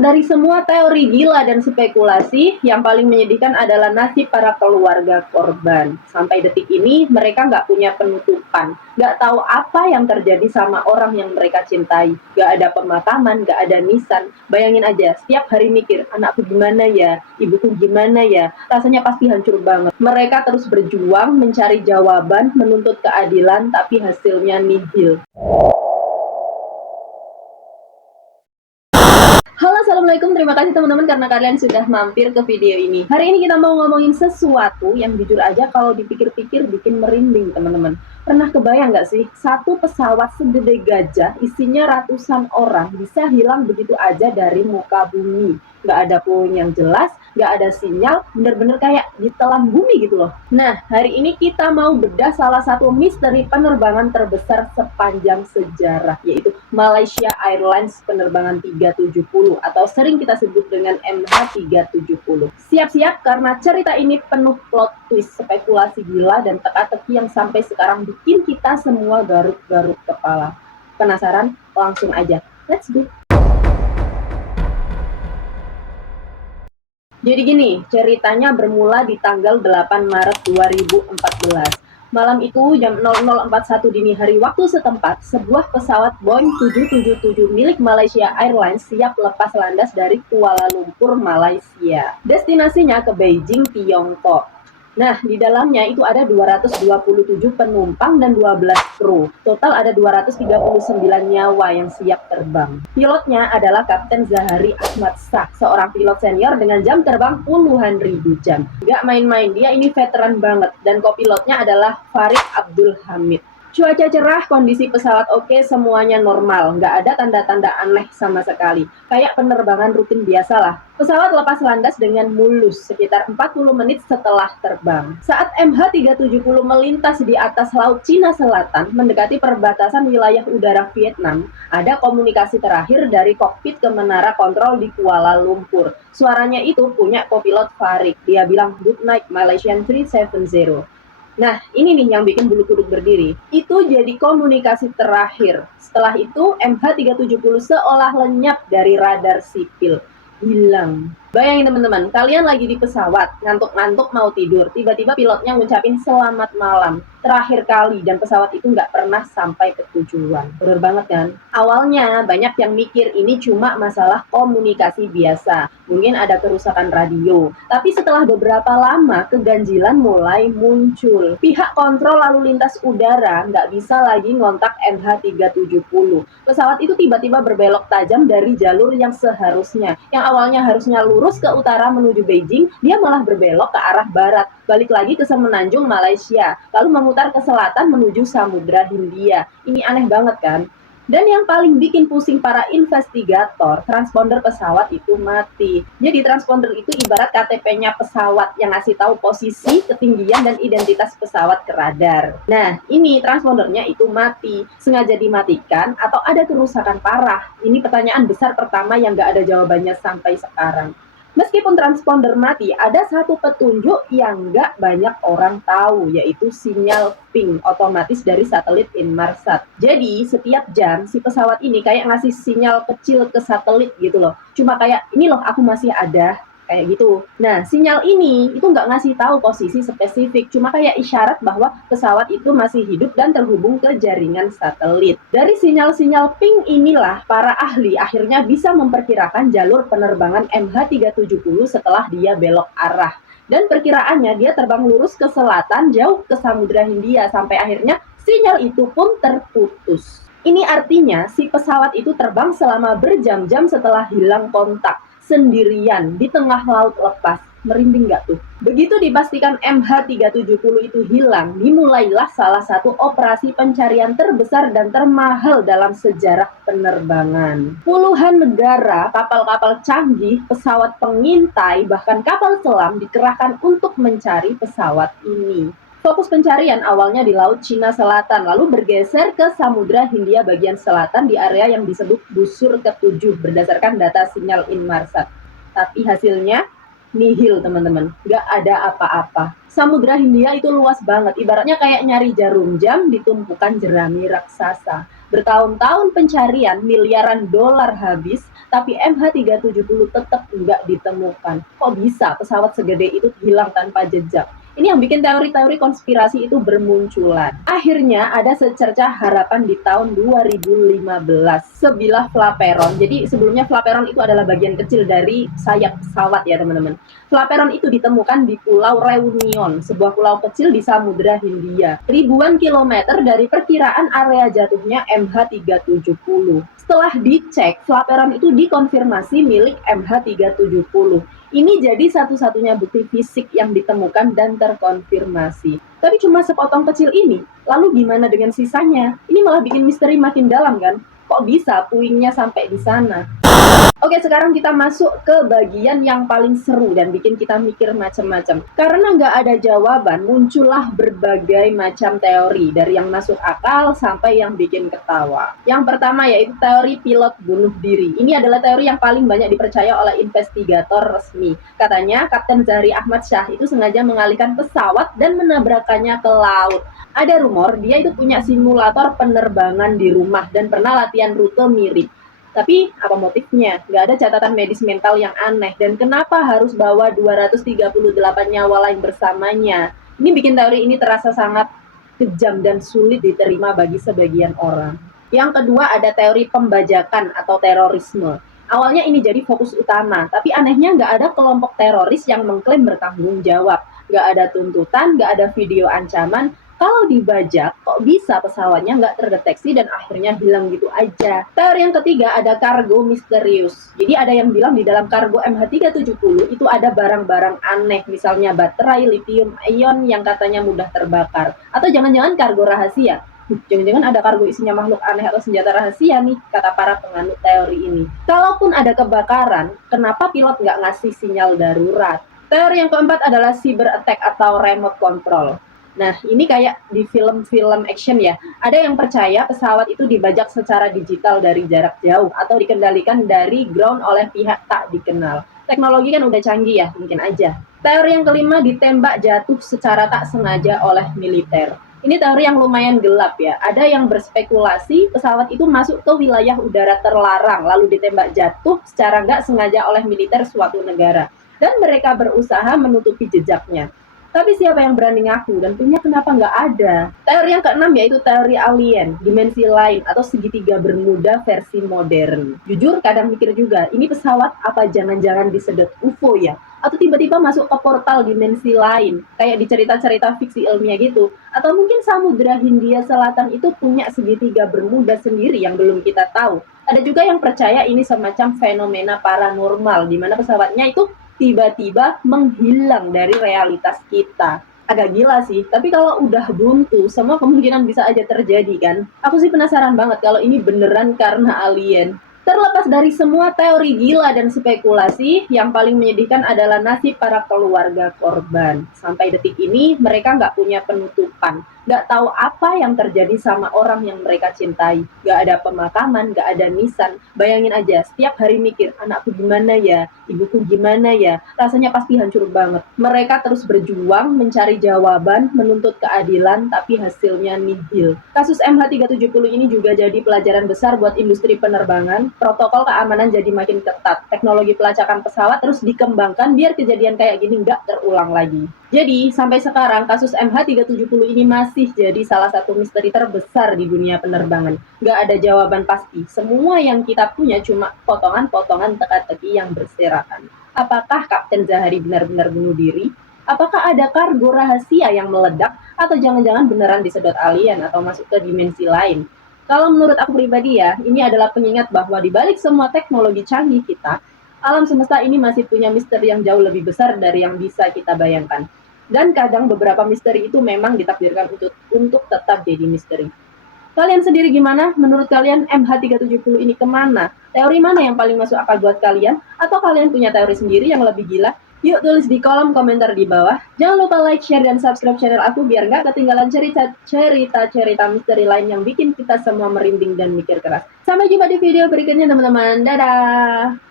dari semua teori gila dan spekulasi, yang paling menyedihkan adalah nasib para keluarga korban. Sampai detik ini, mereka nggak punya penutupan. Nggak tahu apa yang terjadi sama orang yang mereka cintai. Nggak ada pemakaman, nggak ada nisan. Bayangin aja, setiap hari mikir, anakku gimana ya, ibuku gimana ya. Rasanya pasti hancur banget. Mereka terus berjuang, mencari jawaban, menuntut keadilan, tapi hasilnya nihil. Halo, assalamualaikum. Terima kasih teman-teman karena kalian sudah mampir ke video ini. Hari ini kita mau ngomongin sesuatu yang jujur aja kalau dipikir-pikir bikin merinding teman-teman. Pernah kebayang nggak sih, satu pesawat segede gajah isinya ratusan orang bisa hilang begitu aja dari muka bumi. Nggak ada puing yang jelas, nggak ada sinyal, bener-bener kayak ditelan bumi gitu loh. Nah, hari ini kita mau bedah salah satu misteri penerbangan terbesar sepanjang sejarah, yaitu Malaysia Airlines penerbangan 370 atau sering kita sebut dengan MH370. Siap-siap karena cerita ini penuh plot twist, spekulasi gila, dan teka-teki yang sampai sekarang bikin kita semua garuk-garuk kepala. Penasaran? Langsung aja. Let's go! Jadi gini, ceritanya bermula di tanggal 8 Maret 2014. Malam itu jam 00.41 dini hari waktu setempat, sebuah pesawat Boeing 777 milik Malaysia Airlines siap lepas landas dari Kuala Lumpur, Malaysia. Destinasinya ke Beijing, Tiongkok. Nah, di dalamnya itu ada 227 penumpang dan 12 kru. Total ada 239 nyawa yang siap terbang. Pilotnya adalah Kapten Zahari Ahmad Shah, seorang pilot senior dengan jam terbang puluhan ribu jam. Gak main-main, dia ini veteran banget. Dan kopilotnya adalah Farid Abdul Hamid. Cuaca cerah, kondisi pesawat oke, semuanya normal. Nggak ada tanda-tanda aneh sama sekali. Kayak penerbangan rutin biasa lah. Pesawat lepas landas dengan mulus sekitar 40 menit setelah terbang. Saat MH370 melintas di atas Laut Cina Selatan, mendekati perbatasan wilayah udara Vietnam, ada komunikasi terakhir dari kokpit ke menara kontrol di Kuala Lumpur. Suaranya itu punya kopilot Farid. Dia bilang, "Good night Malaysian 370. Nah, ini nih yang bikin bulu kuduk berdiri. Itu jadi komunikasi terakhir. Setelah itu, MH370 seolah lenyap dari radar sipil. Hilang. Bayangin teman-teman, kalian lagi di pesawat, ngantuk-ngantuk mau tidur, tiba-tiba pilotnya ngucapin selamat malam. Terakhir kali, dan pesawat itu nggak pernah sampai ke tujuan. Bener banget kan? Awalnya banyak yang mikir ini cuma masalah komunikasi biasa. Mungkin ada kerusakan radio. Tapi setelah beberapa lama, keganjilan mulai muncul. Pihak kontrol lalu lintas udara nggak bisa lagi ngontak MH370. Pesawat itu tiba-tiba berbelok tajam dari jalur yang seharusnya. Yang awalnya harusnya lurus ke utara menuju Beijing, dia malah berbelok ke arah barat, balik lagi ke Semenanjung, Malaysia, lalu memutar ke selatan menuju Samudra Hindia. Ini aneh banget kan? Dan yang paling bikin pusing para investigator, transponder pesawat itu mati. Jadi transponder itu ibarat KTP-nya pesawat yang ngasih tahu posisi, ketinggian, dan identitas pesawat ke radar. Nah, ini transpondernya itu mati. Sengaja dimatikan atau ada kerusakan parah? Ini pertanyaan besar pertama yang nggak ada jawabannya sampai sekarang. Meskipun transponder mati, ada satu petunjuk yang nggak banyak orang tahu, yaitu sinyal ping otomatis dari satelit Inmarsat. Jadi, setiap jam si pesawat ini kayak ngasih sinyal kecil ke satelit gitu loh. Cuma kayak, ini loh aku masih ada, kayak gitu. Nah, sinyal ini itu nggak ngasih tahu posisi spesifik, cuma kayak isyarat bahwa pesawat itu masih hidup dan terhubung ke jaringan satelit. Dari sinyal-sinyal ping inilah, para ahli akhirnya bisa memperkirakan jalur penerbangan MH370 setelah dia belok arah. Dan perkiraannya dia terbang lurus ke selatan, jauh ke Samudra Hindia, sampai akhirnya sinyal itu pun terputus. Ini artinya si pesawat itu terbang selama berjam-jam setelah hilang kontak, sendirian di tengah laut lepas. Merinding nggak tuh? Begitu dipastikan MH370 itu hilang, dimulailah salah satu operasi pencarian terbesar dan termahal dalam sejarah penerbangan. Puluhan negara, kapal-kapal canggih, pesawat pengintai, bahkan kapal selam dikerahkan untuk mencari pesawat ini. Fokus pencarian awalnya di Laut Cina Selatan, lalu bergeser ke Samudra Hindia bagian selatan di area yang disebut Busur ke-7 berdasarkan data sinyal Inmarsat. Tapi hasilnya nihil teman-teman, nggak ada apa-apa. Samudra Hindia itu luas banget, ibaratnya kayak nyari jarum jam di tumpukan jerami raksasa. Bertahun-tahun pencarian, miliaran dolar habis, tapi MH370 tetap nggak ditemukan. Kok bisa pesawat segede itu hilang tanpa jejak? Ini yang bikin teori-teori konspirasi itu bermunculan. Akhirnya ada secercah harapan di tahun 2015. Sebilah flaperon. Jadi sebelumnya flaperon itu adalah bagian kecil dari sayap pesawat ya teman-teman. Flaperon itu ditemukan di Pulau Reunion, sebuah pulau kecil di Samudra Hindia. Ribuan kilometer dari perkiraan area jatuhnya MH370. Setelah dicek, flaperon itu dikonfirmasi milik MH370. Ini jadi satu-satunya bukti fisik yang ditemukan dan terkonfirmasi. Tapi cuma sepotong kecil ini, lalu gimana dengan sisanya? Ini malah bikin misteri makin dalam kan? Kok bisa puingnya sampai di sana? Oke, sekarang kita masuk ke bagian yang paling seru dan bikin kita mikir macam-macam. Karena nggak ada jawaban, muncullah berbagai macam teori, dari yang masuk akal sampai yang bikin ketawa. Yang pertama yaitu teori pilot bunuh diri. Ini adalah teori yang paling banyak dipercaya oleh investigator resmi. Katanya, Kapten Zahri Ahmad Shah itu sengaja mengalihkan pesawat dan menabrakkannya ke laut. Ada rumor dia itu punya simulator penerbangan di rumah dan pernah latihan rute mirip. Tapi apa motifnya? Nggak ada catatan medis mental yang aneh. Dan kenapa harus bawa 238 nyawa lain bersamanya? Ini bikin teori ini terasa sangat kejam dan sulit diterima bagi sebagian orang. Yang kedua ada teori pembajakan atau terorisme. Awalnya ini jadi fokus utama, tapi anehnya nggak ada kelompok teroris yang mengklaim bertanggung jawab. Nggak ada tuntutan, nggak ada video ancaman, kalau dibajak, kok bisa pesawatnya nggak terdeteksi dan akhirnya hilang gitu aja. Teori yang ketiga ada kargo misterius. Jadi ada yang bilang di dalam kargo MH370 itu ada barang-barang aneh, misalnya baterai lithium ion yang katanya mudah terbakar. Atau jangan-jangan kargo rahasia. Jangan-jangan ada kargo isinya makhluk aneh atau senjata rahasia nih, kata para penganut teori ini. Kalaupun ada kebakaran, kenapa pilot nggak ngasih sinyal darurat? Teori yang keempat adalah cyber attack atau remote control. Nah, ini kayak di film-film action ya. Ada yang percaya pesawat itu dibajak secara digital dari jarak jauh atau dikendalikan dari ground oleh pihak tak dikenal. Teknologi kan udah canggih ya, mungkin aja. Teori yang kelima ditembak jatuh secara tak sengaja oleh militer. Ini teori yang lumayan gelap ya. Ada yang berspekulasi pesawat itu masuk ke wilayah udara terlarang lalu ditembak jatuh secara nggak sengaja oleh militer suatu negara. Dan mereka berusaha menutupi jejaknya. Tapi siapa yang berani ngaku dan punya kenapa nggak ada? Teori yang keenam yaitu teori alien, dimensi lain atau segitiga bermuda versi modern. Jujur kadang mikir juga, ini pesawat apa jangan-jangan disedot UFO ya? Atau tiba-tiba masuk ke portal dimensi lain, kayak di cerita-cerita fiksi ilmiah gitu. Atau mungkin Samudra Hindia Selatan itu punya segitiga bermuda sendiri yang belum kita tahu. Ada juga yang percaya ini semacam fenomena paranormal, di mana pesawatnya itu tiba-tiba menghilang dari realitas kita. Agak gila sih, tapi kalau udah buntu, semua kemungkinan bisa aja terjadi kan. Aku sih penasaran banget kalau ini beneran karena alien. Terlepas dari semua teori gila dan spekulasi, yang paling menyedihkan adalah nasib para keluarga korban. Sampai detik ini, mereka nggak punya penutupan. Nggak tahu apa yang terjadi sama orang yang mereka cintai. Nggak ada pemakaman, nggak ada nisan. Bayangin aja, setiap hari mikir, anakku gimana ya, ibuku gimana ya. Rasanya pasti hancur banget. Mereka terus berjuang, mencari jawaban, menuntut keadilan, tapi hasilnya nihil. Kasus MH370 ini juga jadi pelajaran besar buat industri penerbangan. Protokol keamanan jadi makin ketat. Teknologi pelacakan pesawat terus dikembangkan biar kejadian kayak gini nggak terulang lagi. Jadi, sampai sekarang kasus MH370 ini masih jadi salah satu misteri terbesar di dunia penerbangan. Nggak ada jawaban pasti. Semua yang kita punya cuma potongan-potongan teka-teki yang berserakan. Apakah Kapten Zahari benar-benar bunuh diri? Apakah ada kargo rahasia yang meledak? Atau jangan-jangan beneran disedot alien atau masuk ke dimensi lain? Kalau menurut aku pribadi ya, ini adalah pengingat bahwa di balik semua teknologi canggih kita, alam semesta ini masih punya misteri yang jauh lebih besar dari yang bisa kita bayangkan. Dan kadang beberapa misteri itu memang ditakdirkan untuk tetap jadi misteri. Kalian sendiri gimana? Menurut kalian MH370 ini kemana? Teori mana yang paling masuk akal buat kalian? Atau kalian punya teori sendiri yang lebih gila? Yuk tulis di kolom komentar di bawah. Jangan lupa like, share, dan subscribe channel aku biar nggak ketinggalan cerita-cerita misteri lain yang bikin kita semua merinding dan mikir keras. Sampai jumpa di video berikutnya teman-teman. Dadah!